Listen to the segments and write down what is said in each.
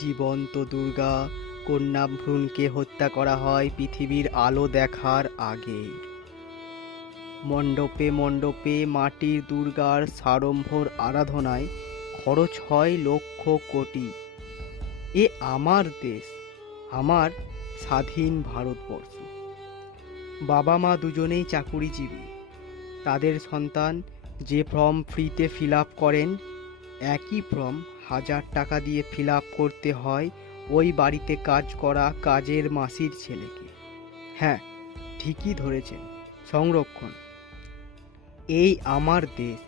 জীবন্ত দুর্গা কন্যা ভ্রূণকে হত্যা করা হয় পৃথিবীর আলো দেখার আগে। মণ্ডপে মণ্ডপে মাটির দুর্গার সাড়ম্বর আরাধনায় খরচ হয় লক্ষ কোটি। এ আমার দেশ, আমার স্বাধীন ভারতবর্ষ। বাবা মা দুজনেই চাকুরিজীবী। তাদের সন্তান যে ফর্ম ফ্রিতে ফিল আপ করেন, একই ফর্ম 1000 টাকা দিয়ে ফিল আপ করতে হয় ওই বাড়িতে কাজ করা কাজের মাসির ছেলেকে। হ্যাঁ, ঠিকই ধরেছেন, সংরক্ষণ। এই আমার দেশ,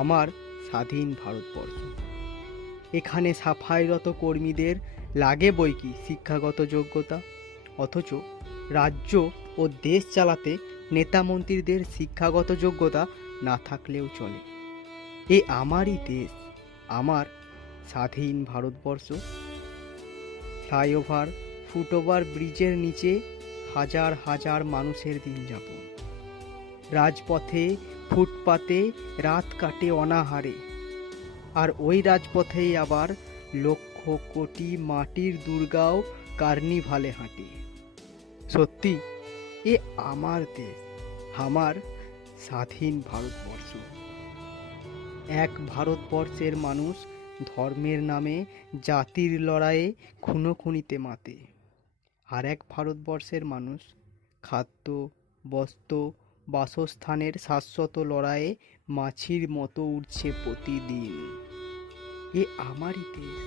আমার স্বাধীন ভারতবর্ষ। এখানে সাফাইরত কর্মীদের লাগে বইকি শিক্ষাগত যোগ্যতা, অথচ রাজ্য ও দেশ চালাতে নেতা মন্ত্রীদের শিক্ষাগত যোগ্যতা না থাকলেও চলে। এ আমারই দেশ, আমার স্বাধীন ভারতবর্ষ। ফ্লাইওভার, ফুটওভার ব্রিজের নিচে হাজার হাজার মানুষের দিন যাপন। রাজপথে ফুটপাতে রাত কাটে অনাহারে। আর ওই রাজপথেই আবার লক্ষ কোটি মাটির দুর্গাও কার্নিভালে হাঁটে। সত্যি এ আমার দেশ, আমার স্বাধীন ভারতবর্ষ। এক ভারতবর্ষের মানুষ ধর্মের নামে জাতির লড়াইয়ে খুনোখুনিতে মাতে। আর এক ভারতবর্ষের মানুষ খাদ্য, বস্ত্র, বাসস্থানের শাশ্বত লড়াইয়ে মাছির মতো উঠছে প্রতিদিন। এ আমারই দেশ,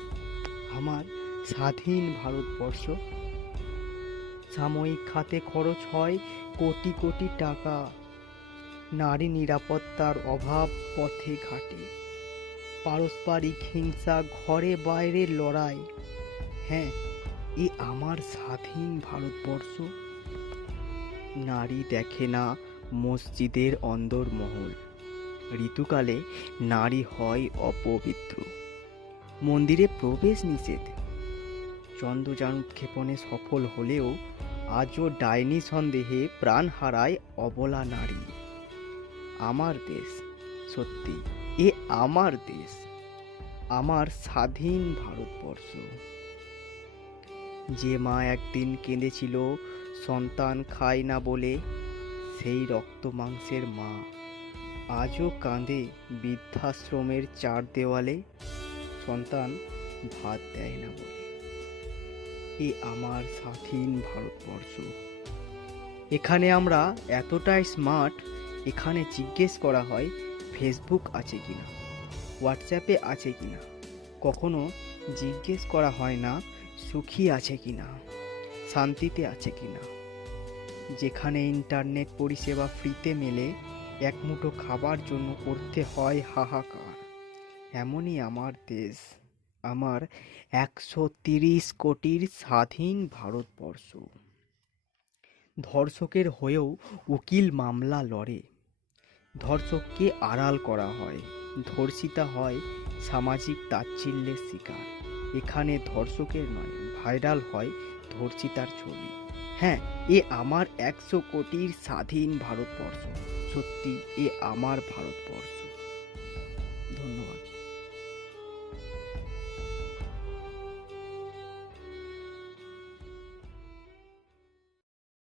আমার স্বাধীন ভারতবর্ষ। সাময়িক খাতে খরচ হয় কোটি কোটি টাকা। নারী নিরাপত্তার অভাব পথে ঘাটে। পারস্পরিক হিংসা, ঘরে বাইরে লড়াই। হ্যাঁ, এ আমার স্বাধীন ভারতবর্ষ। নারী দেখে না মসজিদের অন্দরমহল। ঋতুকালে নারী হয় অপবিত্র। মন্দিরে প্রবেশ নিষেধ। চন্দ্রযান উৎক্ষেপণে সফল হলেও আজও ডাইনি সন্দেহে প্রাণ হারায় অবলা নারী। আমার দেশ, সত্যি এ আমার দেশ, আমার স্বাধীন ভারতবর্ষ। যে মা একদিন কেঁদেছিল সন্তান খায় না বলে, সেই রক্ত মাংসের মা আজও কাঁদে বৃদ্ধাশ্রমের 4 দেওয়ালে, সন্তান ভাত দেয় না বলে। এ আমার স্বাধীন ভারতবর্ষ। এখানে আমরা এতটাই স্মার্ট, এখানে জিজ্ঞেস করা হয় ফেসবুক আছে কিনা, হোয়াটসঅ্যাপে আছে কিনা। কখনো জিজ্ঞেস করা হয় না সুখী আছে কিনা, শান্তিতে আছে কিনা। যেখানে ইন্টারনেট পরিষেবা ফ্রিতে মেলে, এক মুঠো খাবার জন্য করতে হয় হাহাকার। এমনই আমার দেশ, আমার 130 কোটির স্বাধীন ভারতবর্ষ। ধর্ষকের হয়েও উকিল মামলা লড়ে। ধর্ষককে আড়াল করা হয়, ধর্ষিতা হয় সামাজিক তাচ্ছিল্যের শিকার। এখানে ধর্ষকের নয়, ভাইরাল হয় ধর্ষিতার ছবি। হ্যাঁ, এ আমার 100 কোটির স্বাধীন ভারতবর্ষ। সত্যি এ আমার ভারতবর্ষ। ধন্যবাদ।